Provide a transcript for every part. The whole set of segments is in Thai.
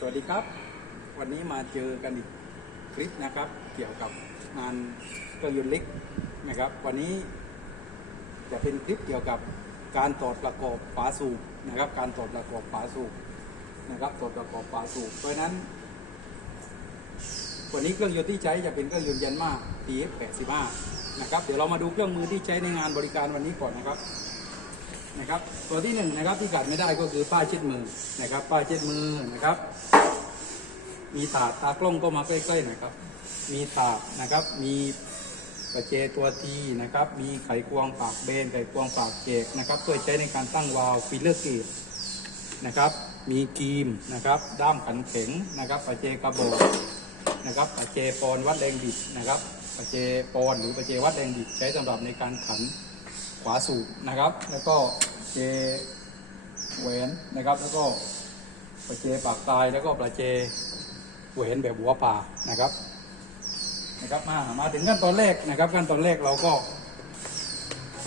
สวัสดีครับ วันนี้มาเจอกันอีกคลิปนะครับ เกี่ยวกับงานเครื่องยนต์เล็กนะครับ วันนี้จะเป็นคลิปเกี่ยวกับการตรวจประกอบฝาสูบนะครับ การตรวจประกอบฝาสูบนะครับตรวจประกอบฝาสูบเพราะฉะนั้น วันนี้เครื่องยนต์ที่ใช้จะเป็นเครื่องยนต์ยันมา TF 85 นะครับเดี๋ยวเรามาดูเครื่องมือที่ใช้ในงานบริการวันนี้ก่อนนะครับ นะครับตัวที่หนึ่งนะครับที่ขาดไม่ได้ก็คือป้าเช็ดมือนะครับป้าเช็ดมือนะครับ มีตาดตากล้องก็มาใกล้ๆหน่อยครับ มีตาดนะครับมีประเจตัวทีนะครับ มีไขควงปากเบนไขควงปากเจกนะครับเพื่อใช้ในการตั้งวาล์วฟิลเลอร์เกจนะครับมีกรีมนะครับด้ามขันเข็งนะครับปะเจกระบอกนะครับปะเจปอนวัดแรงบิดนะครับปะเจปอนหรือปะเจวัดแรงบิดใช้สำหรับในการขัน ขวาสูบนะครับ แล้วก็เจแหวนนะครับ แล้วก็ประเจปากตายแล้วก็ประเจหัวเห็นแบบหัวป่านะครับนะครับมามาถึงขั้นตอนแรกนะครับขั้นตอนแรกเราก็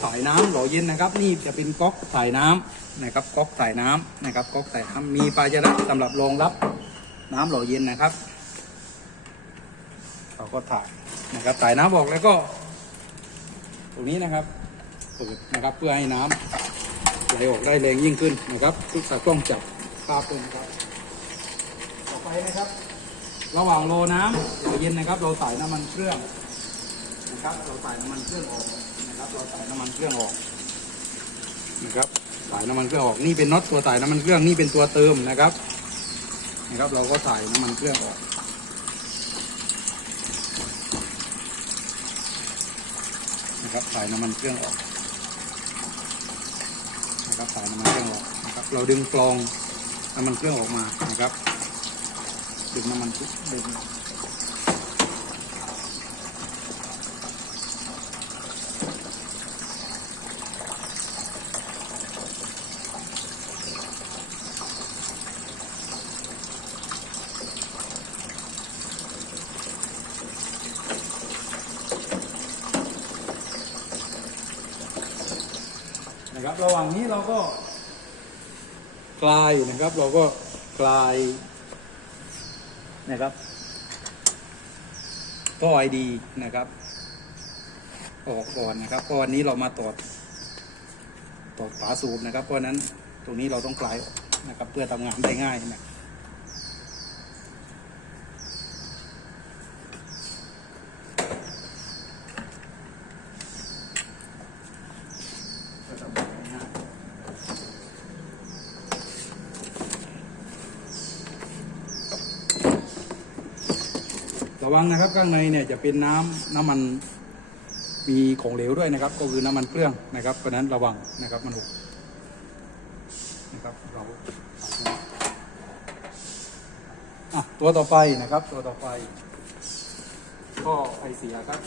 ถ่ายน้ำหล่อเย็นนะครับ นี่จะเป็นก๊อกถ่ายน้ำนะครับก๊อกถ่ายน้ำนะครับก๊อกถ่ายน้ำมีปลาจาระสำหรับรองรับน้ำหล่อเย็นนะครับเราก็ถ่ายนะครับถ่ายน้ำออกแล้วก็ ตรงนี้นะครับ เปิดนะครับ เพื่อให้น้ำไหลออกได้แรงยิ่งขึ้นนะครับทุกตากล้องจับภาพด้วยนะครับ ต่อไปนะครับ ระหว่างโลน้ำเราเย็นนะครับ เราใส่น้ำมันเครื่องนะครับ เราใส่น้ำมันเครื่องออกนะครับ เราใส่น้ำมันเครื่องออกนะครับใส่น้ำมันเครื่องออกนี่เป็นน็อตตัวใส่น้ำมันเครื่องนี่เป็นตัวเติมนะครับนะครับ เราก็ใส่น้ำมันเครื่องออกนะครับใส่น้ำมันเครื่องออก นะครับสายน้ำมันเครื่องออกนะครับเราดึงกรองน้ำมันเครื่องออกมานะครับดึงน้ำมันทุกดึง ระหว่างนี้เราก็คลายนะครับ เราก็คลายนะครับท่อไอดีนะครับ ออกก่อนนะครับเพราะวันนี้เรามาตอดตอดฝาสูบนะครับ เพราะฉะนั้นตรงนี้เราต้องกลายออกนะครับ เพื่อทำงานได้ง่ายนะเพื่อทำงานได้ง่าย ระวังนะครับข้างในเนี่ยจะเป็นน้ำน้ำมันมีของเหลวด้วยนะครับ ก็คือน้ำมันเครื่องนะครับเพราะฉะนั้นระวังนะครับมันหกนะครับเราอะตัวต่อไปนะครับตัวต่อไปก็ไอเสียครับ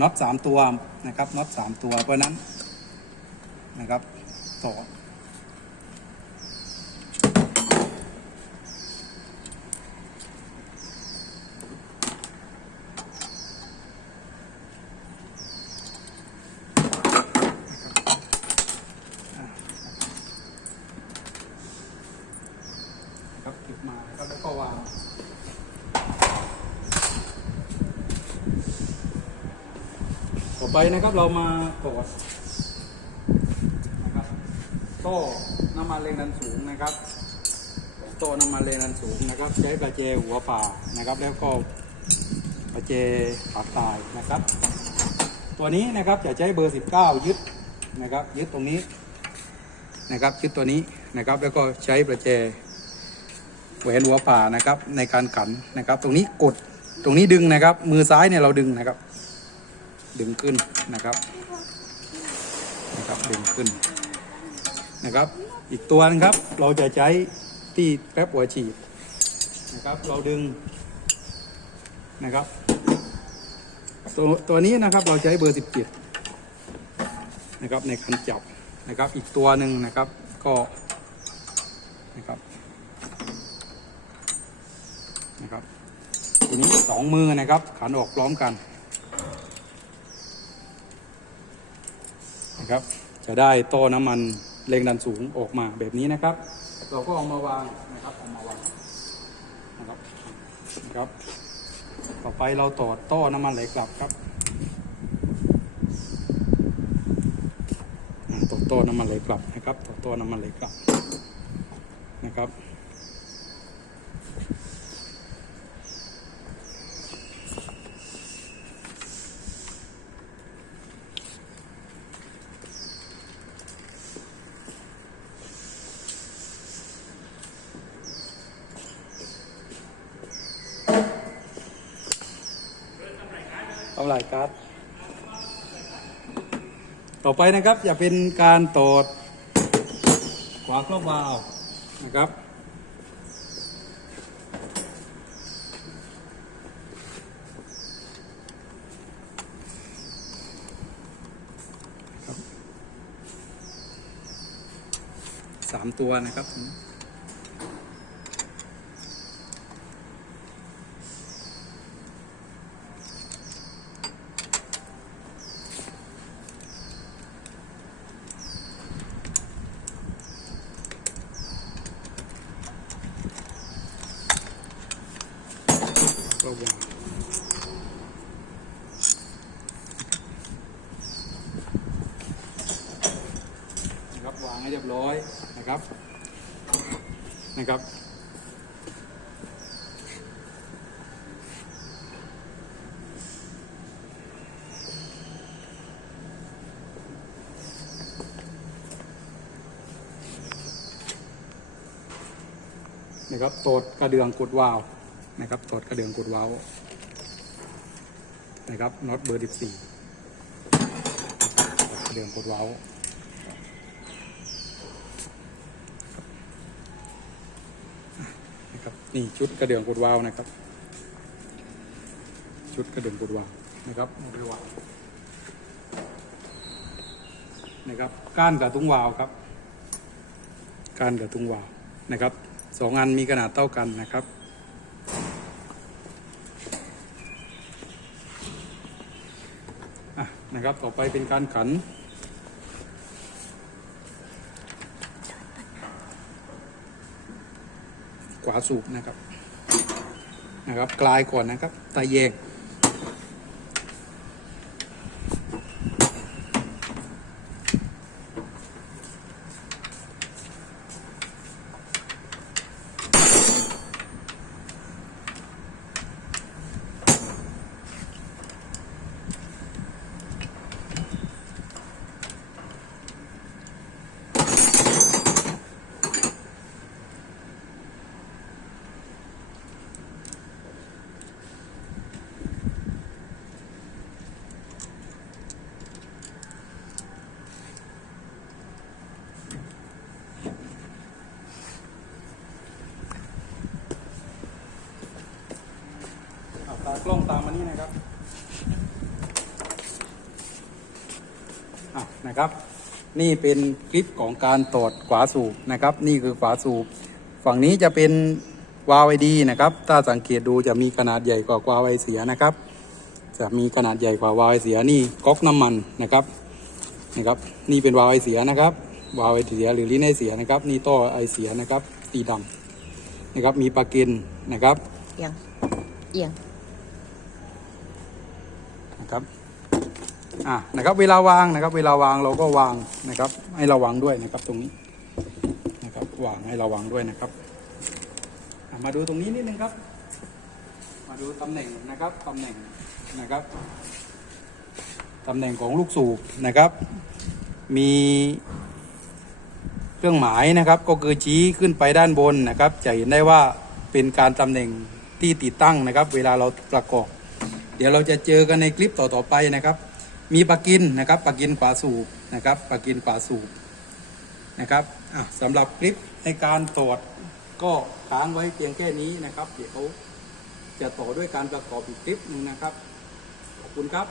น็อตสามตัวนะครับน็อตสามตัวเพราะนั้นนะครับ ต่อนะครับเก็บมาครับแล้วก็วางต่อไปนะครับเรามาตรวจนะครับ โซ่น้ำมันแรงดันสูงนะครับโซ่น้ำมันแรงดันสูงนะครับ ใช้ประแจหัวป่านะครับ แล้วก็ประแจปากตายนะครับ ตัวนี้นะครับจะใช้เบอร์ 19 ยึดนะครับ ยึดตรงนี้นะครับยึดตัวนี้นะครับ แล้วก็ใช้ประแจแหวนหัวป่านะครับ ในการขันนะครับ ตรงนี้กดตรงนี้ดึงนะครับ มือซ้ายเนี่ยเราดึงนะครับ ดึงขึ้นนะครับนะครับดึงขึ้น นะครับ อีกตัวนึงครับ เราจะใช้ที่แป๊บหัวฉีดนะครับ เราดึงนะครับ ตัวตัวนี้นะครับเราใช้เบอร์ 17 นะครับในการจับนะครับ อีกตัวหนึ่งนะครับก็นะครับนะครับตัวนี้สองมือนะครับขันออกพร้อมกันนะครับ จะได้ท่อน้ำมัน แรงดันสูงออกมาแบบนี้นะครับ เราก็เอามาวางนะครับเอามาวางนะครับนะครับ ต่อไปเราต่อต่อน้ำมันไหลกลับครับต่อต่อน้ำมันไหลกลับนะครับต่อต่อน้ำมันไหลกลับนะครับ หลายการ์ดต่อไปนะครับจะเป็นการตอดขวาครอบวาล์วนะครับ สามตัวนะครับ ก็วางนะครับวางให้เรียบร้อยนะครับนะครับนะครับตดกระเดืองกดวาล์ว นะครับตดกระเดื่องกดวาล์วนะครับน็อตเบอร์ 14กระเดื่องกดวาล์วนะครับนี่ชุดกระเดื่องกดวาล์วนะครับ ชุดกระเดื่องกดวาล์วนะครับเอาไปวานะครับก้านกับตุ้งวาล์วครับก้านกับตุ้งวาล์วนะครับสองอันมีขนาดเท่ากันนะครับอะ นะครับ ต่อไปเป็นการขัน ขวาสูบนะครับนะครับ กลายก่อนนะครับตาแยงเอาตากล้องตามมานี่นะครับอะ นะครับ นี่เป็นคลิปของการตอดขวาสูบนะครับ นี่คือขวาสูบ ฝั่งนี้จะเป็นวาล์วไอดีนะครับ ถ้าสังเกตดูจะมีขนาดใหญ่กว่าวาล์วไอเสียนะครับ จะมีขนาดใหญ่กว่าวาล์วไอเสียนี่ก๊อกน้ำมันนะครับนะครับ นี่เป็นวาล์วไอเสียนะครับ วาล์วไอเสียหรือลิ้นไอเสียนะครับ นี่ท่อไอเสียนะครับสีดำนะครับ มีปลากินนะครับ เอียง เอียงนะครับ อะนะครับเวลาวางนะครับ เวลาวางเราก็วางนะครับ ให้ระวังด้วยนะครับตรงนี้นะครับวางให้ระวังด้วยนะครับมาดูตรงนี้นิดนึงครับ มาดูตำแหน่งนะครับตำแหน่งนะครับตำแหน่งของลูกสูบนะครับ มีเครื่องหมายนะครับก็คือชี้ขึ้นไปด้านบนนะครับ จะเห็นได้ว่าเป็นการตำแหน่งที่ติดตั้งนะครับ เวลาเราประกอบ เดี๋ยวเราจะเจอกันในคลิปต่อๆไปนะครับ มีปลากินนะครับปลากินขวาสูบนะครับปลากินขวาสูบนะครับสำหรับคลิปในการตรวจก็ค้างไว้เพียงแค่นี้นะครับ เดี๋ยวจะต่อด้วยการประกอบอีกคลิปหนึ่งนะครับ ขอบคุณครับ